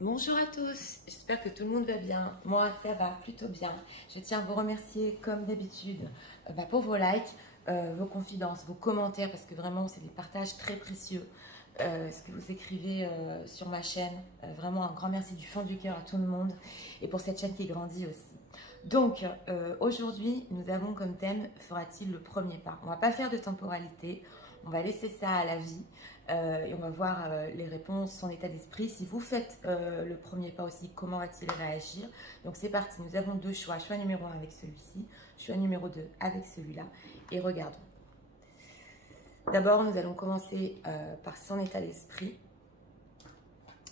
Bonjour à tous, j'espère que tout le monde va bien. Moi, ça va plutôt bien. Je tiens à vous remercier, comme d'habitude, pour vos likes, vos confidences, vos commentaires, parce que vraiment, c'est des partages très précieux. Ce que vous écrivez sur ma chaîne. Vraiment, un grand merci du fond du cœur à tout le monde et pour cette chaîne qui grandit aussi. Donc, aujourd'hui, nous avons comme thème « Fera-t-il le premier pas ?» On ne va pas faire de temporalité, on va laisser ça à la vie. Et on va voir les réponses, son état d'esprit. Si vous faites le premier pas aussi, comment va-t-il réagir? Donc c'est parti, nous avons deux choix. Choix numéro 1 avec celui-ci, choix numéro 2 avec celui-là. Et regardons. D'abord, nous allons commencer par son état d'esprit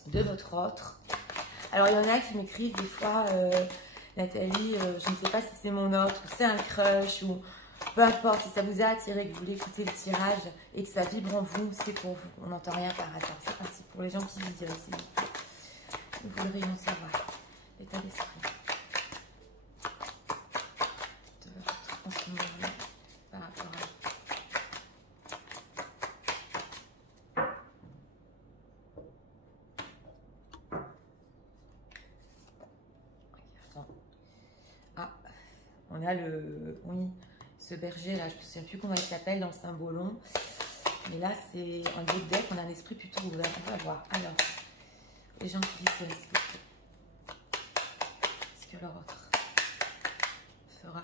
de votre autre. Alors, il y en a qui m'écrivent des fois, Nathalie, je ne sais pas si c'est mon autre, ou c'est un crush, ou... Peu importe, si ça vous a attiré, que vous voulez écouter le tirage et que ça vibre en vous, c'est pour vous. On n'entend rien par hasard. C'est parti pour les gens qui vivent, s'il vous plaît. Nous voudrions savoir l'état d'esprit de votre consommateur par rapport à vous. Ah, on a le... Oui. Ce berger là, je ne me souviens plus comment il s'appelle dans le symbolon. Mais là, c'est un good deck, on a un esprit plutôt ouvert. On va voir. Alors, les gens qui disent est-ce que leur autre fera.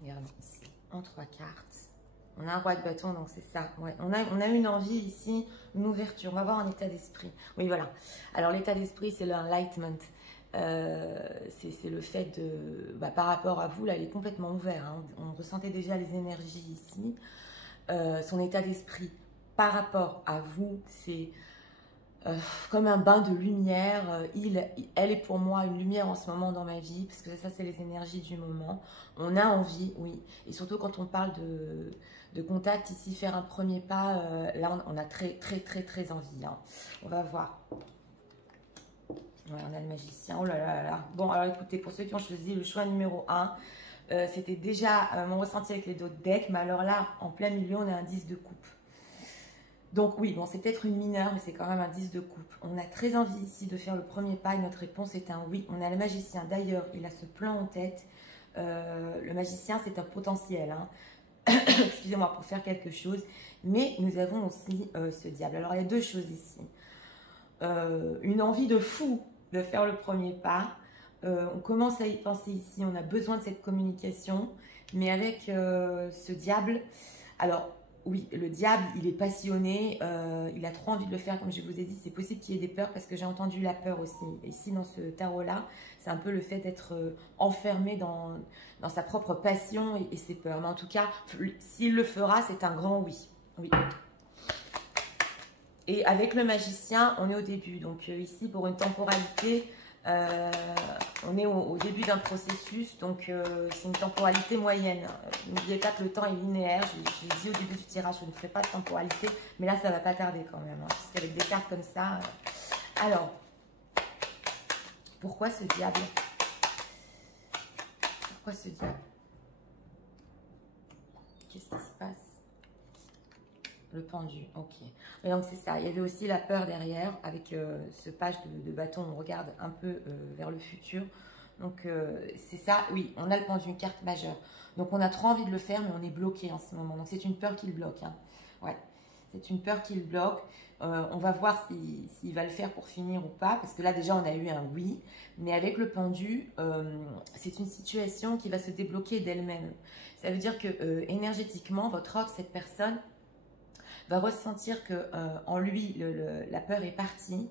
Regardons ici, en 3 cartes. On a un roi de bâton, donc c'est ça. Ouais. On a une envie ici, une ouverture. On va voir un état d'esprit. Oui, voilà. Alors, l'état d'esprit, c'est l'enlightenment. C'est le fait de... par rapport à vous, là, il est complètement ouvert. Hein. On ressentait déjà les énergies ici. Son état d'esprit par rapport à vous, c'est... comme un bain de lumière, elle est pour moi une lumière en ce moment dans ma vie, parce que ça c'est les énergies du moment. On a envie, oui, et surtout quand on parle de contact, ici faire un premier pas, là on a très envie. Hein. On va voir. Ouais, on a le magicien, oh là là là là. Bon, alors écoutez, pour ceux qui ont choisi le choix numéro 1, c'était déjà mon ressenti avec les d'autres decks, mais alors là, en plein milieu, on a un 10 de coupe. Donc oui, bon, c'est peut-être une mineure, mais c'est quand même un 10 de coupe. On a très envie ici de faire le premier pas et notre réponse est un oui. On a le magicien. D'ailleurs, il a ce plan en tête. Le magicien, c'est un potentiel, hein. Excusez-moi, pour faire quelque chose. Mais nous avons aussi ce diable. Alors, il y a deux choses ici. Une envie de fou de faire le premier pas. On commence à y penser ici. On a besoin de cette communication. Mais avec ce diable... Alors... Oui, le diable, il est passionné, il a trop envie de le faire, comme je vous ai dit. C'est possible qu'il y ait des peurs, parce que j'ai entendu la peur aussi. Ici, dans ce tarot-là, c'est un peu le fait d'être enfermé dans sa propre passion et ses peurs. Mais en tout cas, s'il le fera, c'est un grand oui. Oui. Et avec le magicien, on est au début. Donc ici, pour une temporalité... on est au début d'un processus, donc c'est une temporalité moyenne. N'oubliez pas que le temps est linéaire. Je l'ai dit au début du tirage, je ne ferai pas de temporalité, mais là ça va pas tarder quand même, hein, parce qu'avec des cartes comme ça. Alors, pourquoi ce diable? Pourquoi ce diable? Qu'est-ce qui se passe? Le pendu, ok. Et donc c'est ça, il y avait aussi la peur derrière, avec ce page de bâton, on regarde un peu vers le futur. Donc c'est ça, oui, on a le pendu, une carte majeure. Donc on a trop envie de le faire, mais on est bloqué en ce moment. Donc c'est une peur qui le bloque. Hein. Ouais, c'est une peur qui le bloque. On va voir s'il va le faire pour finir ou pas, parce que là déjà on a eu un oui. Mais avec le pendu, c'est une situation qui va se débloquer d'elle-même. Ça veut dire que énergétiquement, votre autre, cette personne, va ressentir que en lui, la peur est partie.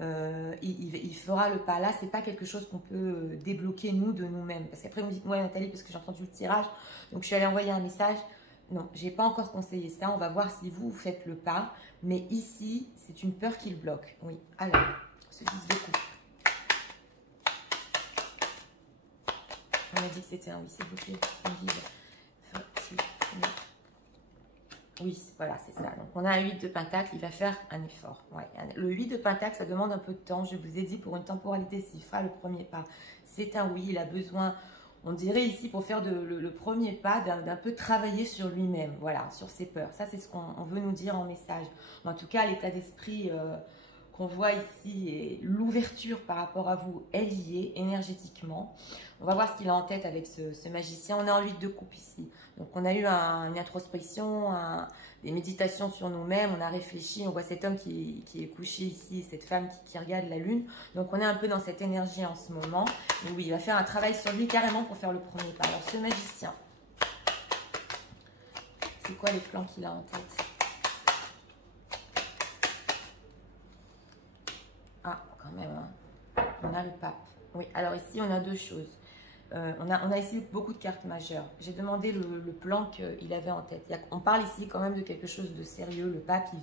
Il fera le pas. Là, c'est pas quelque chose qu'on peut débloquer nous de nous-mêmes. Parce qu'après, vous me dites, ouais, Nathalie, parce que j'ai entendu le tirage, donc je suis allée envoyer un message. Non, j'ai pas encore conseillé ça. On va voir si vous faites le pas. Mais ici, c'est une peur qui le bloque. Oui. Alors, ce 10 de coupe. On a dit que c'était un oui, s'il vous plaît. Oui, voilà, c'est ça. Donc, on a un 8 de pentacle, il va faire un effort. Ouais. Le 8 de pentacle, ça demande un peu de temps. Je vous ai dit, pour une temporalité, s'il fera le premier pas, c'est un oui. Il a besoin, on dirait ici, pour faire le premier pas, d'un peu travailler sur lui-même. Voilà, sur ses peurs. Ça, c'est ce qu'on veut nous dire en message. En tout cas, l'état d'esprit qu'on voit ici et l'ouverture par rapport à vous est liée énergétiquement. On va voir ce qu'il a en tête avec ce magicien. On est en 8 de coupe ici. Donc, on a eu une introspection, des méditations sur nous-mêmes. On a réfléchi. On voit cet homme qui est couché ici, cette femme qui regarde la lune. Donc, on est un peu dans cette énergie en ce moment. Et oui, il va faire un travail sur lui carrément pour faire le premier pas. Alors, ce magicien, c'est quoi les plans qu'il a en tête? Ah, quand même, hein. On a le pape. Oui, alors ici, on a deux choses. On a ici beaucoup de cartes majeures. J'ai demandé le plan qu'il avait en tête. On parle ici quand même de quelque chose de sérieux. Le pape, il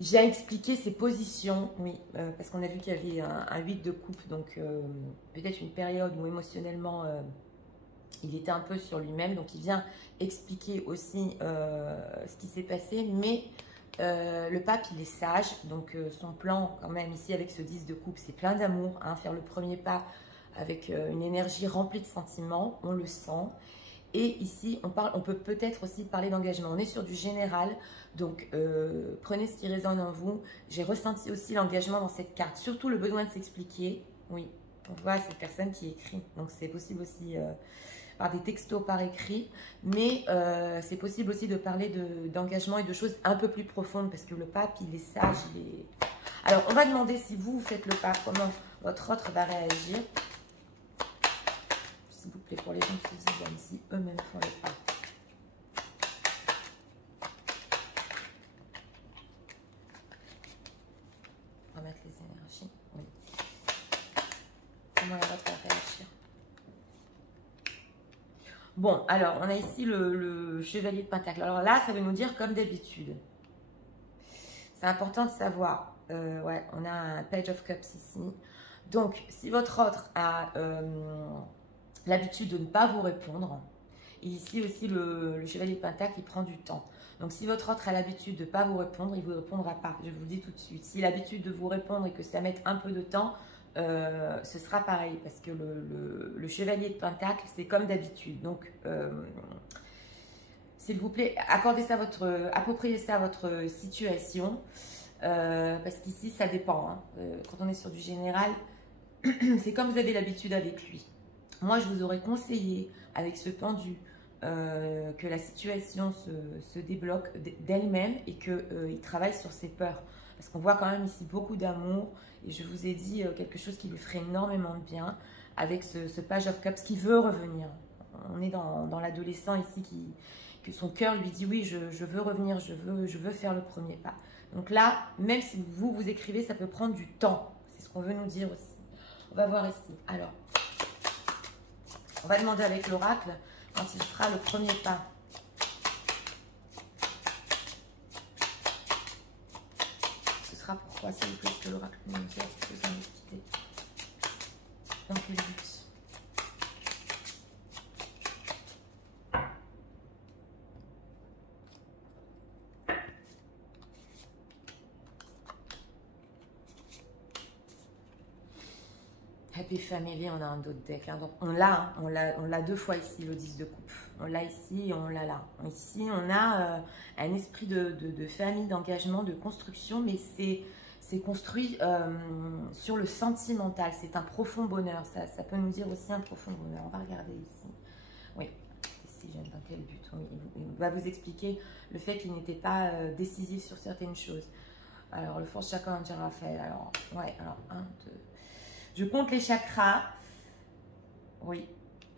vient expliquer ses positions. Oui, parce qu'on a vu qu'il y avait un 8 de coupe. Donc, peut-être une période où émotionnellement, il était un peu sur lui-même. Donc, il vient expliquer aussi ce qui s'est passé. Mais le pape, il est sage. Donc, son plan, quand même, ici, avec ce 10 de coupe, c'est plein d'amour. Hein, faire le premier pas avec une énergie remplie de sentiments, on le sent. Et ici, on peut peut-être aussi parler d'engagement. On est sur du général, donc prenez ce qui résonne en vous. J'ai ressenti aussi l'engagement dans cette carte, surtout le besoin de s'expliquer. Oui, on voit cette personne qui écrit, donc c'est possible aussi par des textos par écrit, mais c'est possible aussi de parler d'engagement et de choses un peu plus profondes, parce que le pape, il est sage, il est... Alors, on va demander si vous faites le pape, comment votre autre va réagir. S'il vous plaît, pour les gens qui viennent ici, eux-mêmes font le pas. On va mettre les énergies. Oui. Comment la vôtre va réagir? Bon, alors, on a ici le chevalier de pentacle. Alors là, ça veut nous dire comme d'habitude. C'est important de savoir. Ouais, on a un page of cups ici. Donc, si votre autre a... l'habitude de ne pas vous répondre. Et ici aussi, le chevalier de pentacle, il prend du temps. Donc, si votre autre a l'habitude de ne pas vous répondre, il ne vous répondra pas. Je vous le dis tout de suite. S'il a l'habitude de vous répondre et que ça mette un peu de temps, ce sera pareil. Parce que le chevalier de pentacle, c'est comme d'habitude. Donc, s'il vous plaît, appropriez ça à votre situation. Parce qu'ici, ça dépend. Hein. Quand on est sur du général, c'est comme vous avez l'habitude avec lui. Moi, je vous aurais conseillé, avec ce pendu, que la situation se débloque d'elle-même et qu'il travaille sur ses peurs. Parce qu'on voit quand même ici beaucoup d'amour. Et je vous ai dit quelque chose qui lui ferait énormément de bien avec ce page of cups qui veut revenir. On est dans l'adolescent ici que son cœur lui dit oui, je veux revenir, je veux faire le premier pas. Donc là, même si vous écrivez, ça peut prendre du temps. C'est ce qu'on veut nous dire aussi. On va voir ici. Alors, on va demander avec l'oracle quand il fera le premier pas. Ce sera pourquoi, s'il vous plaît, que l'oracle nous dit plus en équité. Dans quel but? Happy Family, on a un autre deck. Hein. Donc on l'a deux fois ici, le 10 de coupe. On l'a ici et on l'a là. Ici, on a un esprit de famille, d'engagement, de construction, mais c'est construit sur le sentimental. C'est un profond bonheur. Ça peut nous dire aussi un profond bonheur. On va regarder ici. Oui, ici, j'aime dans quel but. Oui, il va vous expliquer le fait qu'il n'était pas décisif sur certaines choses. Alors, le force chakra Angel Raphaël. Alors, ouais, alors, 1, 2... Je compte les chakras. Oui,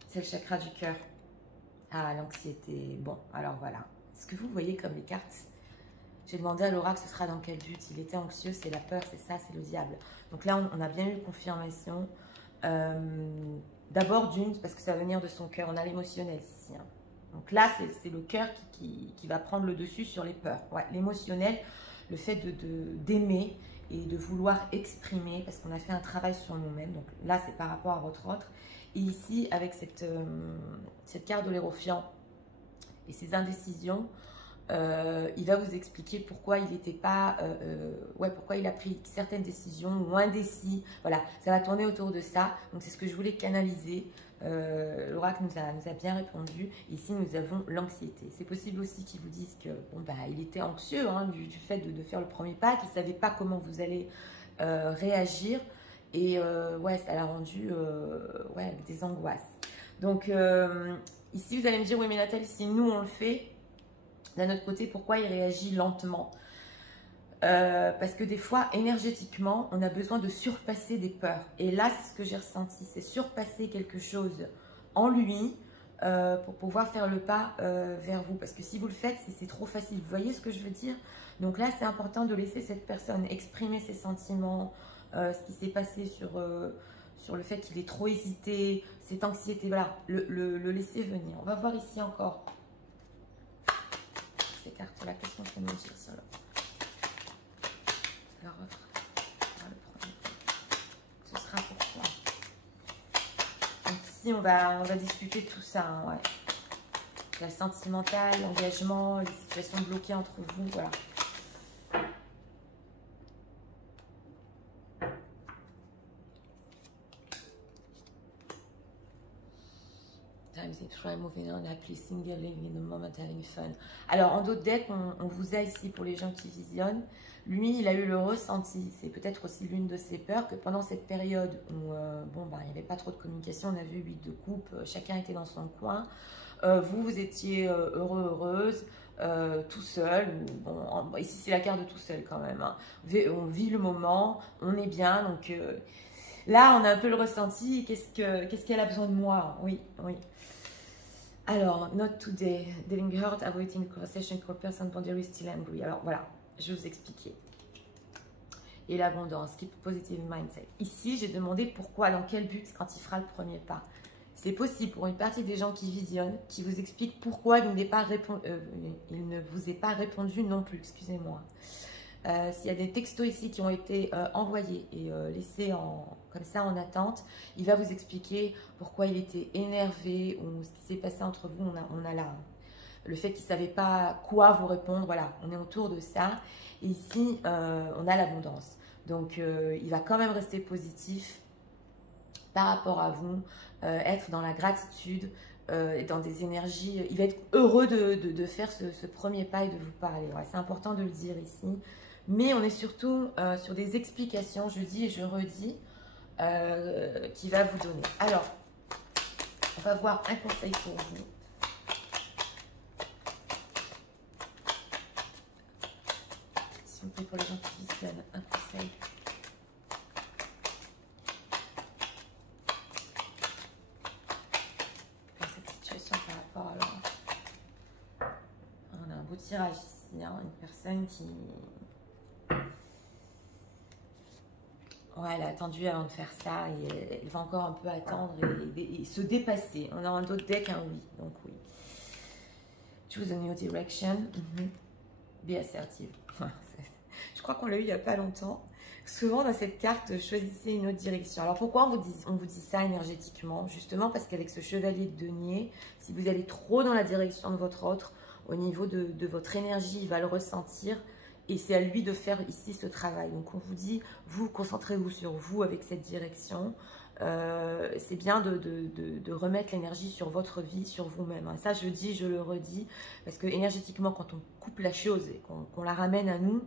c'est le chakra du cœur. Ah, l'anxiété. Bon, alors voilà. Est-ce que vous voyez comme les cartes? J'ai demandé à l'oracle, ce sera dans quel but? Il était anxieux, c'est la peur, c'est ça, c'est le diable. Donc là, on a bien eu confirmation. D'abord parce que ça va venir de son cœur. On a l'émotionnel ici. Hein. Donc là, c'est le cœur qui va prendre le dessus sur les peurs. Ouais, l'émotionnel, le fait d'aimer et de vouloir exprimer, parce qu'on a fait un travail sur nous-mêmes. Donc là, c'est par rapport à votre autre. Et ici, avec cette carte de l'Hérophant et ses indécisions, il va vous expliquer pourquoi il n'était pas, pourquoi il a pris certaines décisions ou indécis. Voilà, ça va tourner autour de ça. Donc c'est ce que je voulais canaliser. L'oracle nous a bien répondu. Ici, nous avons l'anxiété. C'est possible aussi qu'ils vous disent que bon, bah, il était anxieux hein, du fait de faire le premier pas, qu'il ne savait pas comment vous allez réagir. Et ouais, ça l'a rendu avec des angoisses. Donc ici, vous allez me dire, oui, mais Nathalie, si nous on le fait, d'un autre côté, pourquoi il réagit lentement? Parce que des fois, énergétiquement, on a besoin de surpasser des peurs. Et là, c'est ce que j'ai ressenti, c'est surpasser quelque chose en lui pour pouvoir faire le pas vers vous. Parce que si vous le faites, c'est trop facile. Vous voyez ce que je veux dire? Donc là, c'est important de laisser cette personne exprimer ses sentiments, ce qui s'est passé sur le fait qu'il ait trop hésité, cette anxiété. Voilà, le laisser venir. On va voir ici encore ces cartes-là. Qu'est-ce qu'on peut nous dire sur le... Alors, le premier. Ce sera pourquoi. Donc ici, on va discuter de tout ça. Hein, ouais. La sentimentale, l'engagement, les situations bloquées entre vous. Voilà. Alors, en d'autres decks, on vous a ici pour les gens qui visionnent. Lui, il a eu le ressenti, c'est peut-être aussi l'une de ses peurs, que pendant cette période où il n'y avait pas trop de communication, on a vu 8 de coupe, chacun était dans son coin, vous étiez heureuse, tout seul. Bon, ici, c'est la carte de tout seul quand même. Hein. On vit le moment, on est bien, donc là, on a un peu le ressenti. Qu'est-ce qu'elle a besoin de moi? Oui, oui. Alors, not today, dealing hurt, avoiding conversation, call person, boundary, still angry. Alors, voilà, je vais vous expliquer. Et l'abondance, keep positive mindset. Ici, j'ai demandé pourquoi, dans quel but, quand il fera le premier pas. C'est possible pour une partie des gens qui visionnent, qui vous expliquent pourquoi il ne vous est pas répondu non plus, excusez-moi. S'il y a des textos ici qui ont été envoyés et laissés comme ça en attente, il va vous expliquer pourquoi il était énervé ou ce qui s'est passé entre vous. On a là le fait qu'il ne savait pas quoi vous répondre. Voilà, on est autour de ça. Et ici, on a l'abondance. Donc, il va quand même rester positif par rapport à vous, être dans la gratitude, et dans des énergies. Il va être heureux de faire ce premier pas et de vous parler. Ouais, c'est important de le dire ici. Mais on est surtout sur des explications, je dis et je redis, qu'il va vous donner. Alors, on va voir un conseil pour vous. S'il vous plaît, pour les gens qui visionnent, un conseil. Dans cette situation par rapport à leur... On a un beau tirage ici, hein, une personne qui... Ouais, elle a attendu avant de faire ça et elle va encore un peu attendre et se dépasser. On a un autre deck, un oui, donc oui. Choose a new direction. Be assertive. Je crois qu'on l'a eu il n'y a pas longtemps. Souvent dans cette carte, choisissez une autre direction. Alors pourquoi on vous dit ça énergétiquement? Justement parce qu'avec ce chevalier de denier, si vous allez trop dans la direction de votre autre, au niveau de votre énergie, il va le ressentir. Et c'est à lui de faire ici ce travail. Donc on vous dit, vous concentrez-vous sur vous avec cette direction. C'est bien de remettre l'énergie sur votre vie, sur vous-même. Hein. Ça, je dis, je le redis, parce que énergétiquement, quand on coupe la chose et qu'on la ramène à nous,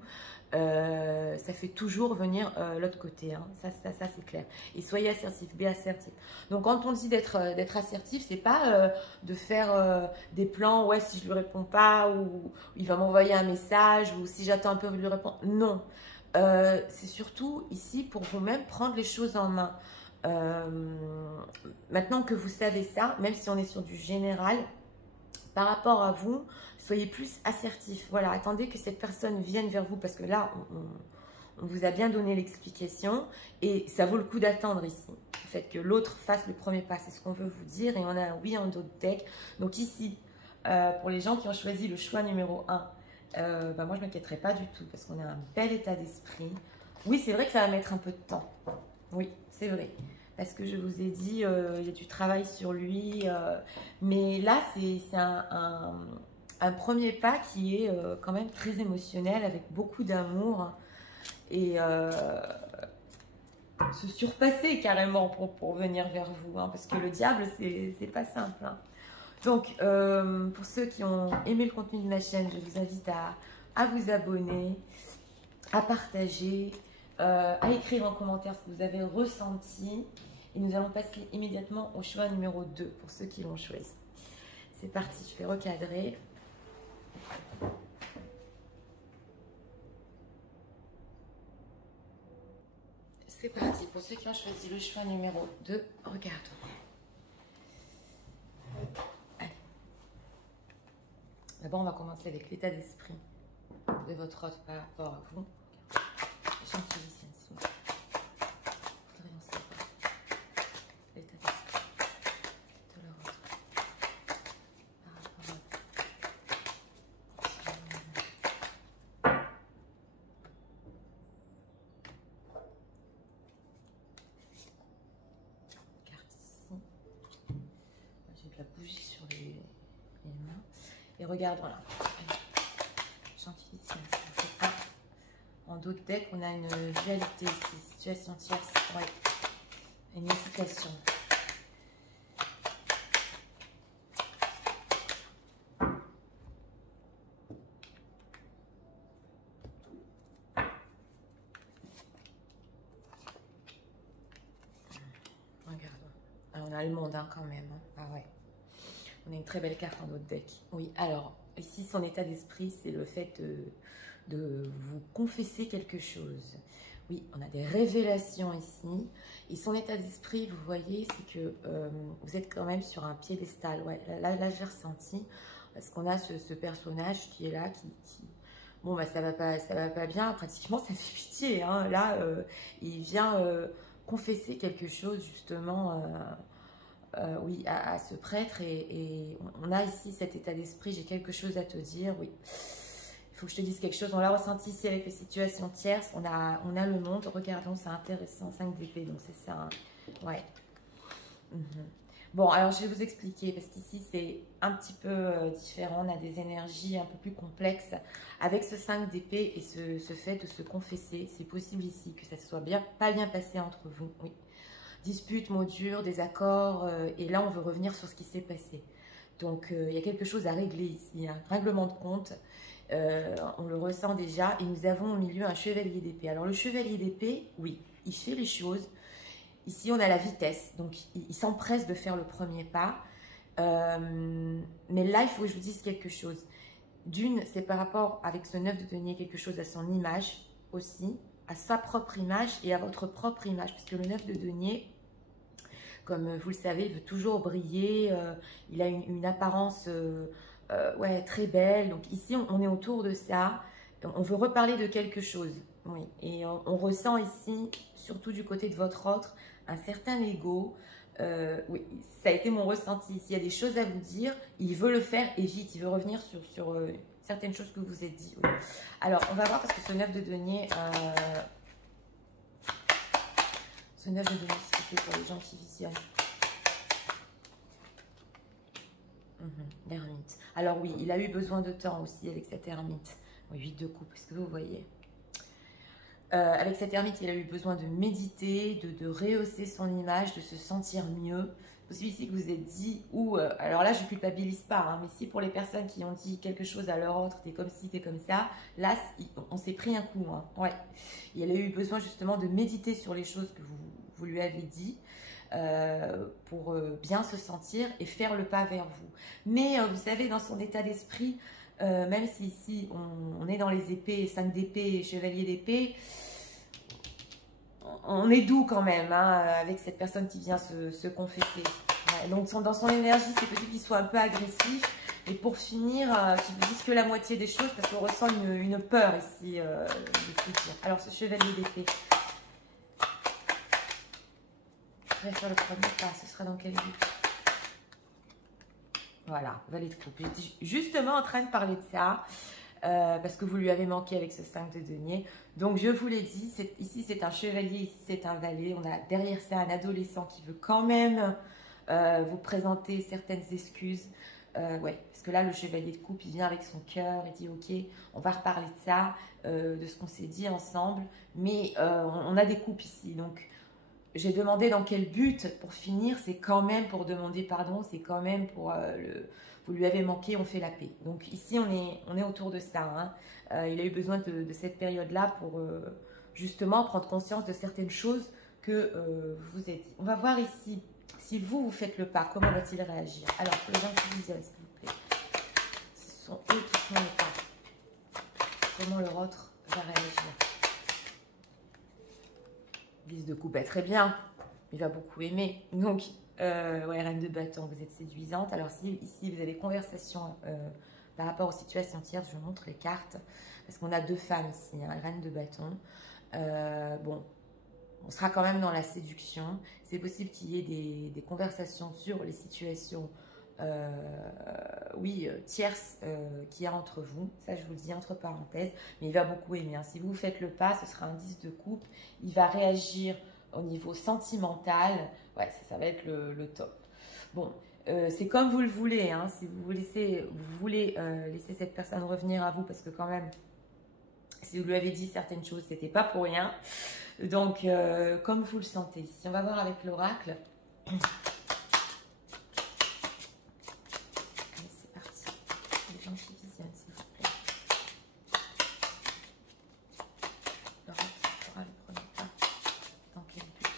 ça fait toujours venir l'autre côté. Hein. Ça c'est clair. Et soyez assertif, be assertif. Donc, quand on dit d'être assertif, c'est pas de faire des plans, ouais, si je lui réponds pas, ou il va m'envoyer un message, ou si j'attends un peu, je lui réponds. Non. C'est surtout ici pour vous-même prendre les choses en main. Maintenant que vous savez ça, même si on est sur du général, par rapport à vous, soyez plus assertif. Voilà, attendez que cette personne vienne vers vous parce que là, on vous a bien donné l'explication et ça vaut le coup d'attendre ici. Le fait que l'autre fasse le premier pas, c'est ce qu'on veut vous dire et on a un oui en d'autres decks. Donc ici, pour les gens qui ont choisi le choix numéro 1, moi je ne m'inquiéterai pas du tout parce qu'on a un bel état d'esprit. Oui, c'est vrai que ça va mettre un peu de temps. Oui, c'est vrai. Parce que je vous ai dit, il y a du travail sur lui. Mais là, c'est un un premier pas qui est quand même très émotionnel, avec beaucoup d'amour et se surpasser carrément pour venir vers vous, hein, parce que le diable, c'est pas simple. Hein. Donc, pour ceux qui ont aimé le contenu de ma chaîne, je vous invite à vous abonner, à partager, à écrire en commentaire ce que vous avez ressenti. Et nous allons passer immédiatement au choix numéro 2 pour ceux qui l'ont choisi. C'est parti, je vais recadrer. C'est parti, pour ceux qui ont choisi le choix numéro 2, regardons. Allez. D'abord, on va commencer avec l'état d'esprit de votre hôte par rapport à vous. Gentillissime, s'il vous plaît. Voudrions savoir l'état d'esprit de leur hôte par rapport à vous. Carte ici. J'ai de la bougie sur les mains. Et regarde, voilà. Gentillissime. En d'autres decks, on a une dualité ici, situation tierce, ouais. Une hésitation. Regarde, alors, on a le monde hein, quand même. Hein. Ah ouais. On a une très belle carte en d'autres decks. Oui, alors, ici, son état d'esprit, c'est le fait de vous confesser quelque chose. Oui, on a des révélations ici. Et son état d'esprit, vous voyez, c'est que vous êtes quand même sur un piédestal. Ouais, là j'ai ressenti. Parce qu'on a ce personnage qui est là, bon, bah, ça va pas bien. Pratiquement, ça fait pitié. Hein. Là, il vient confesser quelque chose, justement, oui, à ce prêtre. Et on a ici cet état d'esprit. J'ai quelque chose à te dire, oui. Il faut que je te dise quelque chose. On l'a ressenti ici avec les situations tierces. On a le monde. Regardons, c'est intéressant. 5 d'épée, donc c'est ça. Hein. Ouais. Bon, alors je vais vous expliquer parce qu'ici c'est un petit peu différent. On a des énergies un peu plus complexes avec ce 5 d'épée et ce fait de se confesser. C'est possible ici que ça ne soit pas bien passé entre vous. Oui. Dispute, mots durs, désaccords. Et là, on veut revenir sur ce qui s'est passé. Donc, il y a quelque chose à régler ici. Un règlement de compte. On le ressent déjà. Et nous avons au milieu un chevalier d'épée. Alors, le chevalier d'épée, oui, il fait les choses. Ici, on a la vitesse. Donc, il s'empresse de faire le premier pas. Mais là, il faut que je vous dise quelque chose. D'une, c'est par rapport avec ce 9 de denier, quelque chose à son image aussi, à sa propre image et à votre propre image. Puisque le 9 de denier, comme vous le savez, il veut toujours briller. Il a une apparence ouais, très belle. Donc ici, on est autour de ça. On veut reparler de quelque chose. Oui. Et on ressent ici, surtout du côté de votre autre, un certain ego. Oui, ça a été mon ressenti. S'il y a des choses à vous dire, il veut le faire et vite. Il veut revenir sur certaines choses que vous vous êtes dit. Oui. Alors, on va voir parce que ce 9 de denier... ce 9 de denier, c'était pour les gens qui visionnent. L'ermite. Alors oui, il a eu besoin de temps aussi avec cette ermite. Oui, 8 de coupe, est-ce que vous voyez avec cette ermite, il a eu besoin de méditer, de rehausser son image, de se sentir mieux. Possible ici que vous êtes dit, ou alors là je ne culpabilise pas, hein, mais si pour les personnes qui ont dit quelque chose à leur autre, t'es comme ci, t'es comme ça, là on s'est pris un coup. Hein, ouais. Il a eu besoin justement de méditer sur les choses que vous lui avez dit. Pour bien se sentir et faire le pas vers vous. Mais vous savez, dans son état d'esprit, même si ici on est dans les épées, 5 d'épée, chevalier d'épée, on est doux quand même hein, avec cette personne qui vient se confesser. Ouais, donc dans son énergie, c'est possible qu'il soit un peu agressif. Et pour finir, qu'il vous dise que la moitié des choses, parce qu'on ressent une peur ici de tout dire. Alors ce chevalier d'épée. Je vais faire le premier pas, ce sera dans quel but? Voilà, valet de coupe. J'étais justement en train de parler de ça, parce que vous lui avez manqué avec ce 5 de denier. Donc je vous l'ai dit, ici c'est un chevalier, ici c'est un valet. On a derrière ça un adolescent qui veut quand même vous présenter certaines excuses. Ouais, parce que là, le chevalier de coupe, il vient avec son cœur, il dit, ok, on va reparler de ça, de ce qu'on s'est dit ensemble, mais on a des coupes ici, donc j'ai demandé dans quel but pour finir, c'est quand même pour demander pardon, c'est quand même pour vous lui avez manqué, on fait la paix. Donc ici, on est autour de ça. Hein. Il a eu besoin de cette période-là pour justement prendre conscience de certaines choses que vous avez dit. On va voir ici, si vous faites le pas, comment va-t-il réagir? Alors, pour les gens qui visionnent, s'il vous plaît, ce sont eux qui font le pas. Comment leur autre va réagir? Lise de coupe, très bien, il va beaucoup aimer. Donc, ouais, reine de bâton, vous êtes séduisante. Alors, si ici vous avez conversation par rapport aux situations tierces, je vous montre les cartes. Parce qu'on a deux femmes ici, hein, reine de bâton. Bon, on sera quand même dans la séduction. C'est possible qu'il y ait des conversations sur les situations tierces qu'il y a entre vous. Ça, je vous le dis entre parenthèses. Mais il va beaucoup aimer. Hein. Si vous faites le pas, ce sera un 10 de coupe. Il va réagir au niveau sentimental. Ouais, ça va être le top. Bon, c'est comme vous le voulez. Hein. Si vous voulez laisser cette personne revenir à vous, parce que quand même, si vous lui avez dit certaines choses, c'était pas pour rien. Donc, comme vous le sentez ici, on va voir avec l'oracle. Allez, c'est parti. Les gens qui visionnent, s'il vous plaît. L'oracle fera le premier pas. Dans quel but?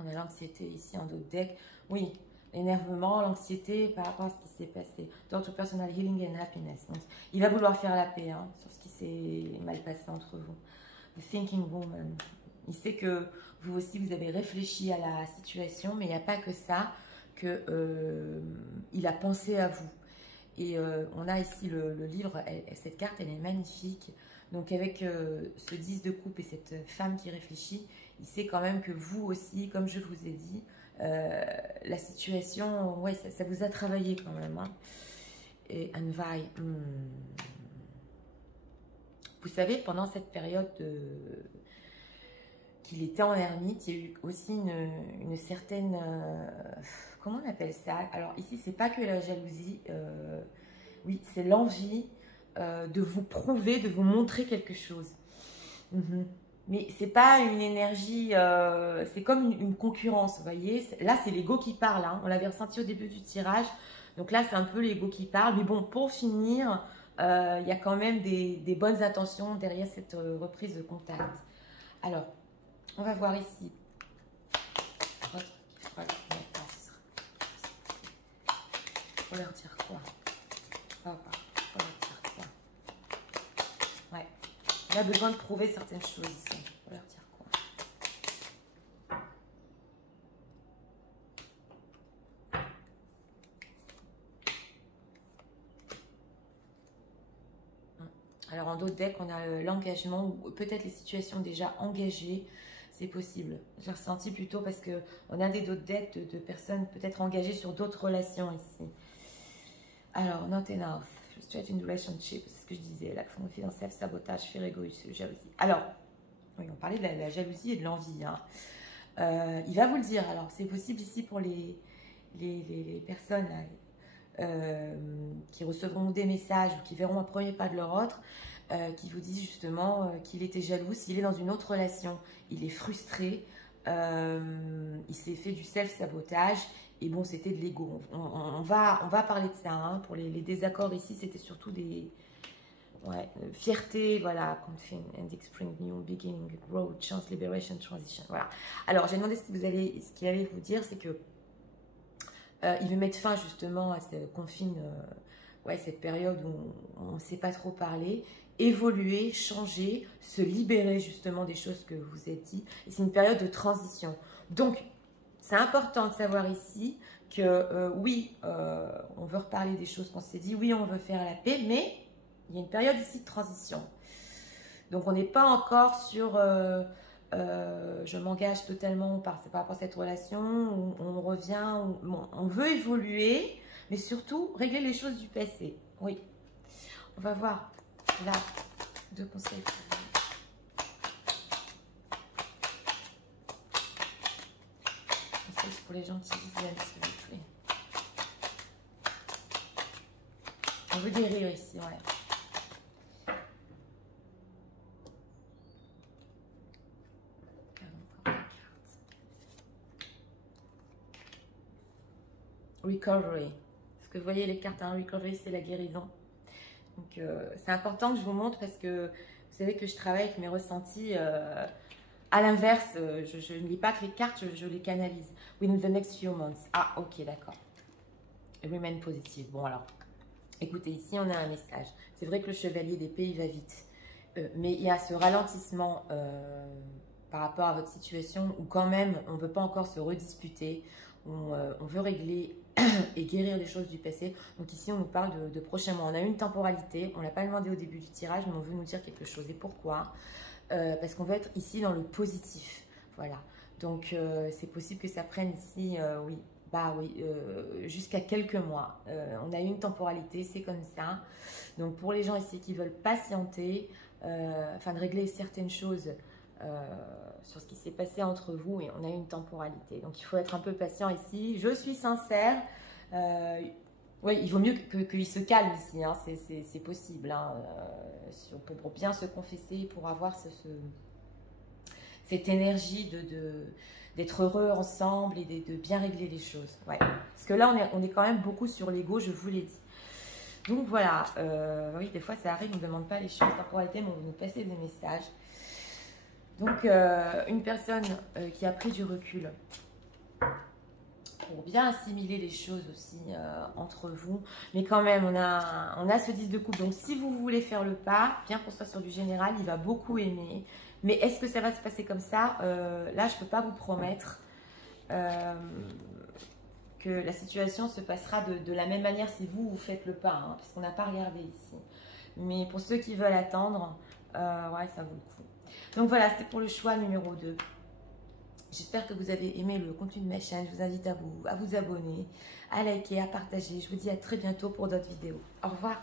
On a l'anxiété ici en dos de deck. Oui, l'énervement, l'anxiété par rapport à ce qui s'est passé. Door to personal healing and happiness. Donc, il va vouloir faire la paix hein, sur ce qui s'est mal passé entre vous. The thinking woman. Il sait que vous aussi, vous avez réfléchi à la situation, mais il n'y a pas que ça, il a pensé à vous. Et on a ici le livre, cette carte, elle est magnifique. Donc avec ce 10 de coupe et cette femme qui réfléchit, il sait quand même que vous aussi, comme je vous ai dit, la situation, ouais, ça vous a travaillé quand même. Hein. Et Anvai, vous savez, pendant cette période qu'il était en ermite, il y a eu aussi une certaine... comment on appelle ça? Alors ici, c'est pas que la jalousie, oui, c'est l'envie de vous prouver, de vous montrer quelque chose. Mais c'est pas une énergie, c'est comme une concurrence, vous voyez. Là, c'est l'ego qui parle, hein. On l'avait ressenti au début du tirage. Donc là, c'est un peu l'ego qui parle. Mais bon, pour finir, il y a quand même des bonnes intentions derrière cette reprise de contact. Alors, on va voir ici. Faut leur dire quoi? Faut leur dire quoi? Ouais. Il a besoin de prouver certaines choses ici. Faut leur dire quoi? Alors en d'autres decks, on a l'engagement ou peut-être les situations déjà engagées. C'est possible. J'ai ressenti plutôt parce qu'on a d'autres decks de personnes peut-être engagées sur d'autres relations ici. Alors, not enough. Straight in relationship, c'est ce que je disais. La confidence, sabotage, fear, égoïsme, jalousie. Alors, oui, on parlait de la jalousie et de l'envie. Hein. Il va vous le dire. Alors, c'est possible ici pour les personnes qui recevront des messages ou qui verront un premier pas de leur autre, qui vous disent justement qu'il était jaloux. S'il est dans une autre relation, il est frustré, il s'est fait du self-sabotage et bon, c'était de l'ego. On va parler de ça. Hein. Pour les désaccords ici, c'était surtout des fierté, voilà, confine, ending, spring, new beginning, growth, chance, liberation, transition. Voilà. Alors, j'ai demandé ce qu'il allait vous dire, c'est que il veut mettre fin justement à ce confine, cette période où on ne sait pas trop parler, évoluer, changer, se libérer justement des choses que vous vous êtes dit. Et c'est une période de transition. Donc, c'est important de savoir ici que oui, on veut reparler des choses qu'on s'est dit, oui, on veut faire la paix, mais il y a une période ici de transition. Donc, on n'est pas encore sur je m'engage totalement par rapport à cette relation, on revient, on veut évoluer, mais surtout régler les choses du passé. Oui. On va voir là 2 conseils pour vous. Conseils pour les gens qui visionnent, s'il vous plaît. On veut guérir ici, ouais. Recovery. Parce que vous voyez les cartes, hein, recovery, c'est la guérison. Donc, c'est important que je vous montre parce que vous savez que je travaille avec mes ressentis. À l'inverse, je ne lis pas que les cartes, je les canalise. Within the next few months. Ah, ok, d'accord. Remain positive. Bon, alors, écoutez, ici, on a un message. C'est vrai que le chevalier d'épée, il va vite. Mais il y a ce ralentissement par rapport à votre situation où quand même, on ne veut pas encore se redisputer. On veut régler et guérir les choses du passé. Donc ici, on nous parle de prochains mois. On a une temporalité. On ne l'a pas demandé au début du tirage, mais on veut nous dire quelque chose. Et pourquoi? Parce qu'on veut être ici dans le positif. Voilà. Donc, c'est possible que ça prenne ici, oui, bah oui, jusqu'à quelques mois. On a une temporalité, c'est comme ça. Donc, pour les gens ici qui veulent patienter, afin de régler certaines choses sur ce qui s'est passé entre vous, et on a une temporalité. Donc, il faut être un peu patient ici. Je suis sincère. Oui, il vaut mieux qu'il se calme ici, hein, c'est possible. Hein, pour bien se confesser, pour avoir cette énergie d'être heureux ensemble et de bien régler les choses. Ouais. Parce que là, on est quand même beaucoup sur l'ego, je vous l'ai dit. Donc voilà, oui, des fois ça arrive, on ne demande pas les choses, temporalité, mais on veut nous passer des messages. Donc, une personne qui a pris du recul pour bien assimiler les choses aussi entre vous. Mais quand même, on a ce 10 de coupe. Donc, si vous voulez faire le pas, bien qu'on soit sur du général, il va beaucoup aimer. Mais est-ce que ça va se passer comme ça? Là, je ne peux pas vous promettre que la situation se passera de la même manière si vous faites le pas. Hein, parce qu'on n'a pas regardé ici. Mais pour ceux qui veulent attendre, ouais, ça vaut le coup. Donc voilà, c'était pour le choix numéro 2. J'espère que vous avez aimé le contenu de ma chaîne. Je vous invite à vous abonner, à liker, à partager. Je vous dis à très bientôt pour d'autres vidéos. Au revoir.